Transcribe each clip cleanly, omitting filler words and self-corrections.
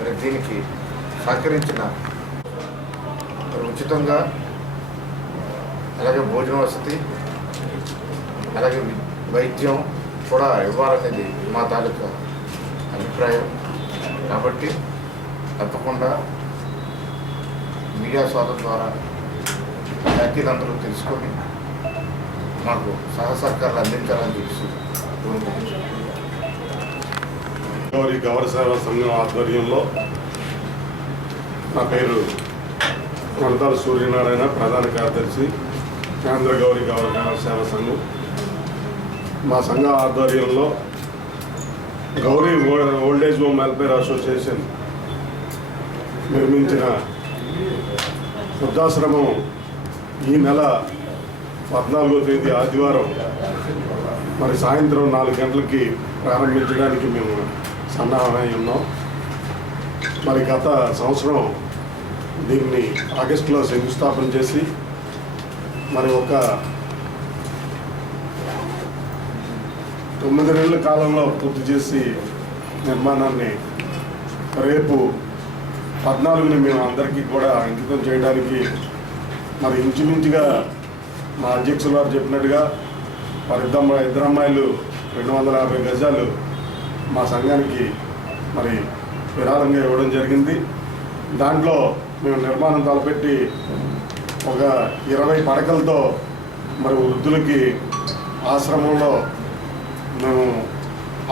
మరి దీనికి సహకరించిన ఉచితంగా అలాగే భోజన వసతి అలాగే వైద్యం కూడా ఇవ్వాలనేది మా తాలూకా అభిప్రాయం. కాబట్టి తప్పకుండా మీడియా సోదరుల ద్వారా జాతీయులందరూ తెలుసుకొని మాకు సహకారాలు అందించాలని చెప్పి గౌరవ సేవా సంఘం ఆధ్వర్యంలో నా పేరు కొనతాల సూర్యనారాయణ, ప్రధాన కార్యదర్శి, కేంద్ర గౌరవ సేవా సంఘం. మా సంఘ ఆధ్వర్యంలో Gauri old age home welfare association నిర్మించిన వృద్ధాశ్రమం ఈ నెల 14వ తేదీ ఆదివారం మరి సాయంత్రం 4 గంటలకి ప్రారంభించడానికి మేము సన్నాహమై ఉన్నాం. మరి గత సంవత్సరం దీన్ని ఆగస్టులో శంకుస్థాపన చేసి మరి ఒక 9 నెలల కాలంలో పూర్తి చేసి నిర్మాణాన్ని రేపు 14ని మేము అందరికీ కూడా అంకితం చేయడానికి మరి ఇంచుమించుగా మా అధ్యక్షులు వారు చెప్పినట్టుగా మరి ఇద్దరు అమ్మాయిలు 250 గజాలు మా సంఘానికి మరి విరాళంగా ఇవ్వడం జరిగింది. దాంట్లో మేము నిర్మాణం తలపెట్టి ఒక 20 పడకలతో మరి వృద్ధులకి ఆశ్రమంలో మేము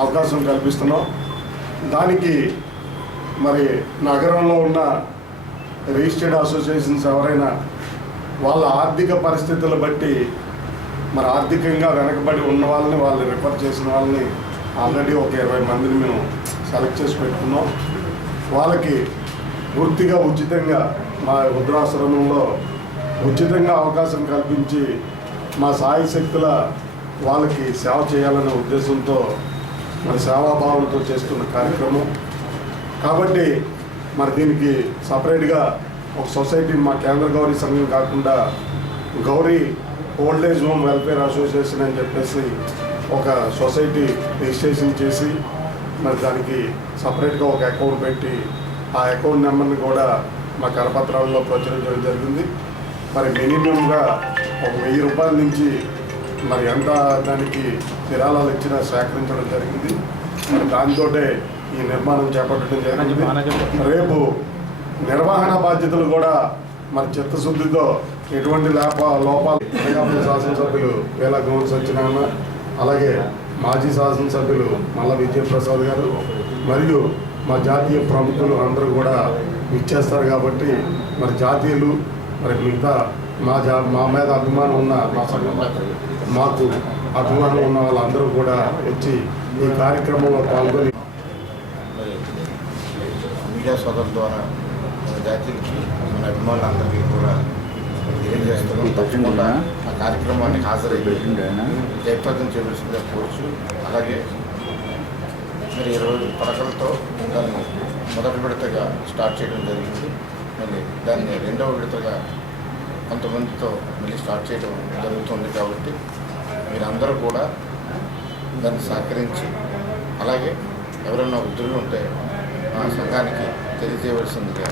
అవకాశం కల్పిస్తున్నాం. దానికి మరి నగరంలో ఉన్న రిజిస్టర్డ్ అసోసియేషన్స్ ఎవరైనా వాళ్ళ ఆర్థిక పరిస్థితులు బట్టి మరి ఆర్థికంగా వెనకబడి ఉన్న వాళ్ళని రిఫర్ చేసిన వాళ్ళని ఆల్రెడీ ఒక 20 మందిని మేము సెలెక్ట్ చేసి పెట్టుకున్నాం. వాళ్ళకి పూర్తిగా ఉచితంగా మా వృద్ధాశ్రమంలో ఉచితంగా అవకాశం కల్పించి మా సాయి శక్తుల వాళ్ళకి సేవ చేయాలనే ఉద్దేశంతో మరి సేవాభావంతో చేస్తున్న కార్యక్రమం. కాబట్టి మరి దీనికి సపరేట్గా ఒక సొసైటీ మా కేంద్ర గౌరీ సంఘం కాకుండా Gauri old age home welfare association అని చెప్పేసి ఒక సొసైటీ రిజిస్ట్రేషన్ చేసి మరి దానికి సపరేట్గా ఒక అకౌంట్ పెట్టి ఆ అకౌంట్ నెంబర్ని కూడా మా కరపత్రాల్లో ప్రచురించడం జరిగింది. మరి మినిమంగా ఒక 1000 రూపాయల నుంచి మరి ఎంత దానికి విరాళాలు ఇచ్చినా సేకరించడం జరిగింది. మరి దాంతో ఈ నిర్మాణం చేపట్టడం జరిగింది. రేపు నిర్వహణ బాధ్యతలు కూడా మరి చిత్తశుద్ధితో ఎటువంటి లోపాలు శాసనసభ్యులు వేల గౌరవ సత్యనారాయణ, అలాగే మాజీ శాసనసభ్యులు మల్ల విజయప్రసాద్ గారు మరియు మా జాతీయ ప్రముఖులు అందరూ కూడా ఇచ్చేస్తారు. కాబట్టి మరి జాతీయులు మరి మిగతా మా మీద అభిమానం ఉన్న మా సంఘం మాకు అభిమానం ఉన్న వాళ్ళందరూ కూడా వచ్చి ఈ కార్యక్రమంలో పాల్గొని మీడియా సోదరుల ద్వారా మన జాతీయులకి మన అభిమానులందరికీ కూడా తెలియజేస్తున్నాం. తప్పకుండా ఆ కార్యక్రమాన్ని హాజరయ్యి జయప్రదం చేయవలసిందిగా కోరుచు. అలాగే మరి 20 పడకలతో దాన్ని మొదటి విడతగా స్టార్ట్ చేయడం జరిగింది. మళ్ళీ దాన్ని 2వ విడతగా కొంతమందితో మళ్ళీ స్టార్ట్ చేయడం జరుగుతుంది. కాబట్టి మీరందరూ కూడా దాన్ని సహకరించి అలాగే ఎవరైనా వృద్ధులు ఉంటే ఆ సంఘానికి తెలియజేయవలసిందిగా